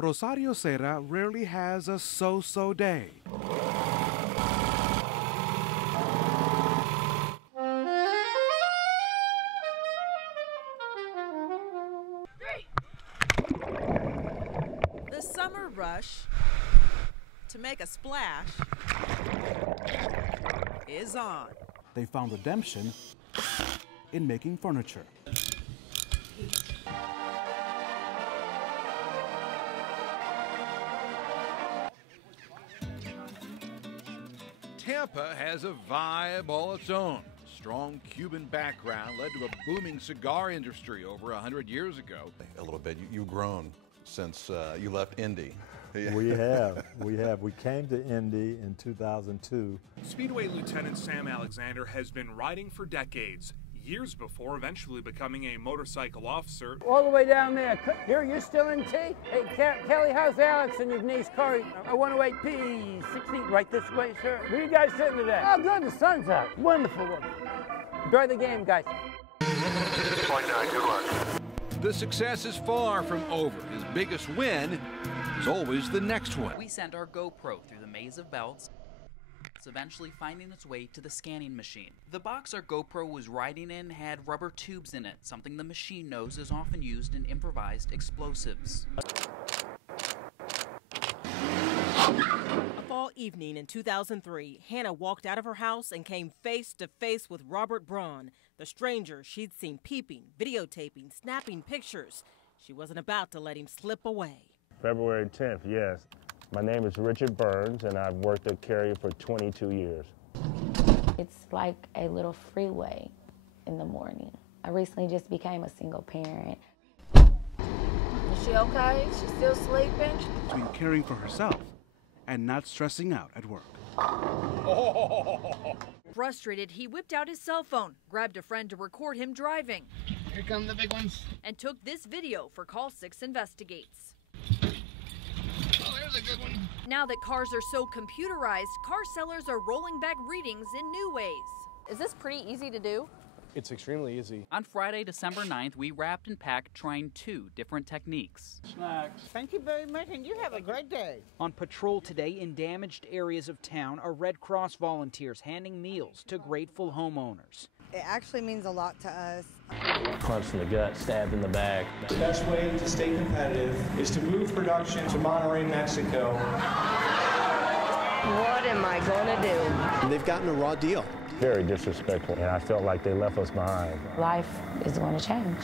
Rosario Serra rarely has a so-so day. The summer rush to make a splash is on. They found redemption in making furniture. Tampa has a vibe all its own. Strong Cuban background led to a booming cigar industry over 100 years ago. A little bit. You've grown since you left Indy. We have. We came to Indy in 2002. Speedway Lieutenant Sam Alexander has been riding for decades, years before eventually becoming a motorcycle officer. All the way down there. Here, you're still in T? Hey, Kelly, how's Alex and your niece Corey? 108P, 16, right this way, sir. Where are you guys sitting today? Oh, good, the sun's out. Wonderful. Enjoy the game, guys. 6.9, good luck. The success is far from over. His biggest win is always the next one. We sent our GoPro through the maze of belts, eventually finding its way to the scanning machine. The box our GoPro was riding in had rubber tubes in it, something the machine knows is often used in improvised explosives. A fall evening in 2003, Hannah walked out of her house and came face to face with Robert Braun, the stranger she'd seen peeping, videotaping, snapping pictures. She wasn't about to let him slip away. February 10th, yes. My name is Richard Burns, and I've worked at Carrier for 22 years. It's like a little freeway in the morning. I recently just became a single parent. Is she okay? She's still sleeping? Between caring for herself and not stressing out at work. Frustrated, he whipped out his cell phone, grabbed a friend to record him driving. Here come the big ones. And took this video for Call 6 Investigates. Oh, there's a good one. Now that cars are so computerized, car sellers are rolling back readings in new ways. Is this pretty easy to do? It's extremely easy. On Friday, December 9th, we wrapped and packed trying 2 different techniques. Snacks. Thank you very much, and you have a great day. On patrol today in damaged areas of town are Red Cross volunteers handing meals to grateful homeowners. It actually means a lot to us. Punched in the gut, stabbed in the back. The best way to stay competitive is to move production to Monterrey, Mexico. What am I gonna do? They've gotten a raw deal. Very disrespectful, and I felt like they left us behind. Life is going to change.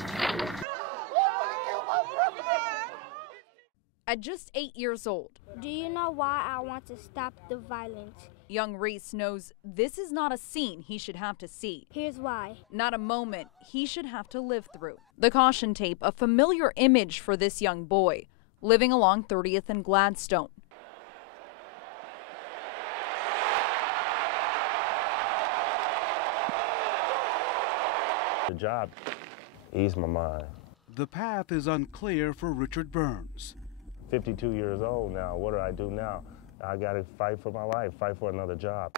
At just 8 years old, do you know why I want to stop the violence? young Reese knows this is not a scene he should have to see. Here's why. Not a moment he should have to live through. The caution tape, a familiar image for this young boy, living along 30th and Gladstone. The job eased my mind. The path is unclear for Richard Burns. 52 years old now. What do I do now? I got to fight for my life, fight for another job.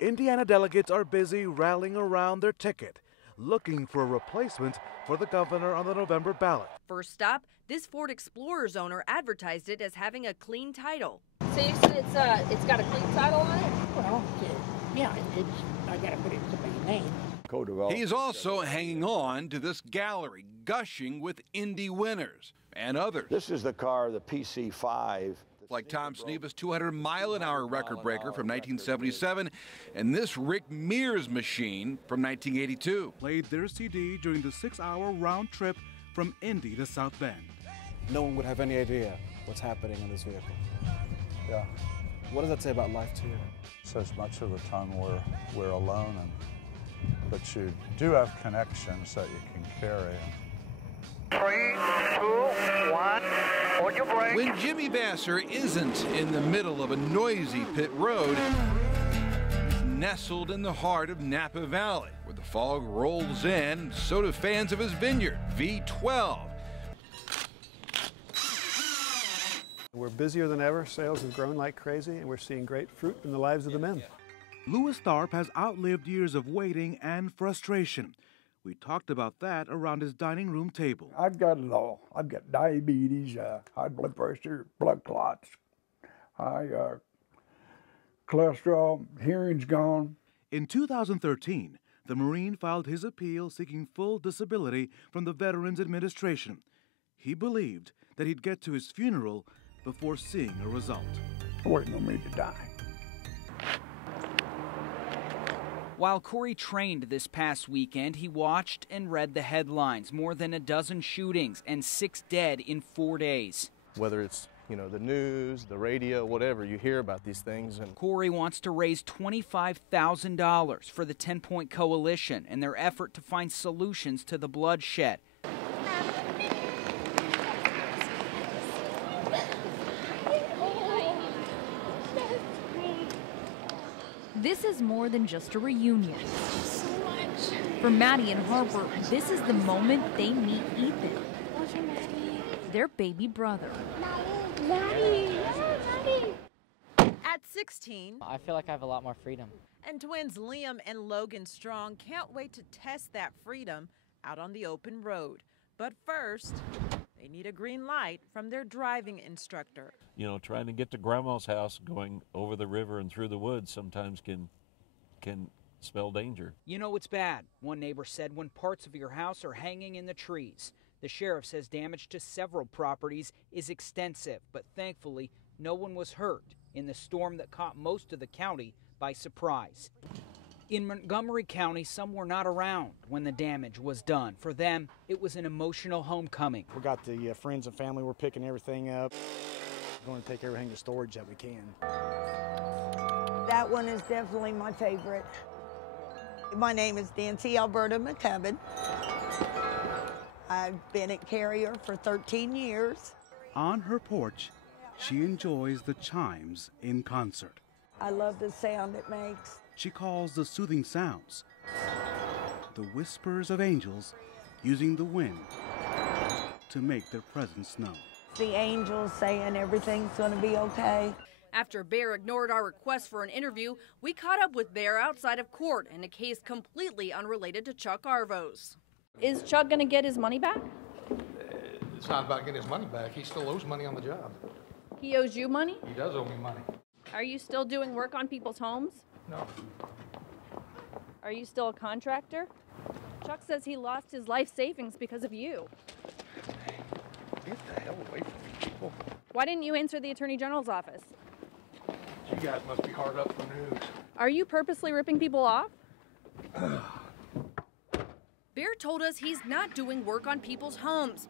Indiana delegates are busy rallying around their ticket, looking for a replacement for the governor on the November ballot. First stop, this Ford Explorer's owner advertised it as having a clean title. So you said it's got a clean title on it? Well, yeah, I got to put it in somebody's name. He's also hanging on to this gallery, gushing with Indy winners and others. This is the car, the PC5. Like Tom Sneva's 200-mile-an-hour record breaker from 1977 and this Rick Mears machine from 1982. Played their CD during the 6-hour round trip from Indy to South Bend. No one would have any idea what's happening in this vehicle. Yeah. What does that say about life to you? Says much of the time we're alone, but you do have connections that you can carry. 3, 2, 1, on your brake. When Jimmy Vassar isn't in the middle of a noisy pit road, he's nestled in the heart of Napa Valley, where the fog rolls in, so do fans of his vineyard, V12. We're busier than ever, sales have grown like crazy, and we're seeing great fruit in the lives of the men. Louis Tharp has outlived years of waiting and frustration. We talked about that around his dining room table. I've got it all. I've got diabetes, high blood pressure, blood clots, high cholesterol, hearing's gone. In 2013, the Marine filed his appeal seeking full disability from the Veterans Administration. He believed that he'd get to his funeral before seeing a result. Waiting on me to die. While Corey trained this past weekend, he watched and read the headlines. More than a dozen shootings and 6 dead in 4 days. Whether it's, the news, the radio, whatever, you hear about these things. And Corey wants to raise $25,000 for the 10-Point Coalition and their effort to find solutions to the bloodshed. This is more than just a reunion. For Maddie and Harper, this is the moment they meet Ethan, their baby brother. At 16, I feel like I have a lot more freedom. and twins Liam and Logan Strong can't wait to test that freedom out on the open road. But first, they need a green light from their driving instructor. Trying to get to Grandma's house going over the river and through the woods sometimes can spell danger. It's bad, one neighbor said, when parts of your house are hanging in the trees. The sheriff says damage to several properties is extensive, but thankfully no one was hurt in the storm that caught most of the county by surprise. In Montgomery County, some were not around when the damage was done. For them, it was an emotional homecoming. We got the friends and family. We're picking everything up. We're going to take everything to storage that we can. That one is definitely my favorite. My name is Nancy Alberta McCubbin. I've been at Carrier for 13 years. On her porch, she enjoys the chimes in concert. I love the sound it makes. She calls the soothing sounds the whispers of angels using the wind to make their presence known. The angels saying everything's going to be okay. After Bear ignored our request for an interview, we caught up with Bear outside of court in a case completely unrelated to Chuck Arvos. Is Chuck going to get his money back? It's not about getting his money back. He still owes money on the job. He owes you money? He does owe me money. Are you still doing work on people's homes? No. Are you still a contractor? Chuck says he lost his life savings because of you. Get the hell away from me, people. Why didn't you answer the Attorney General's office? You guys must be hard up for news. Are you purposely ripping people off? Bear told us he's not doing work on people's homes.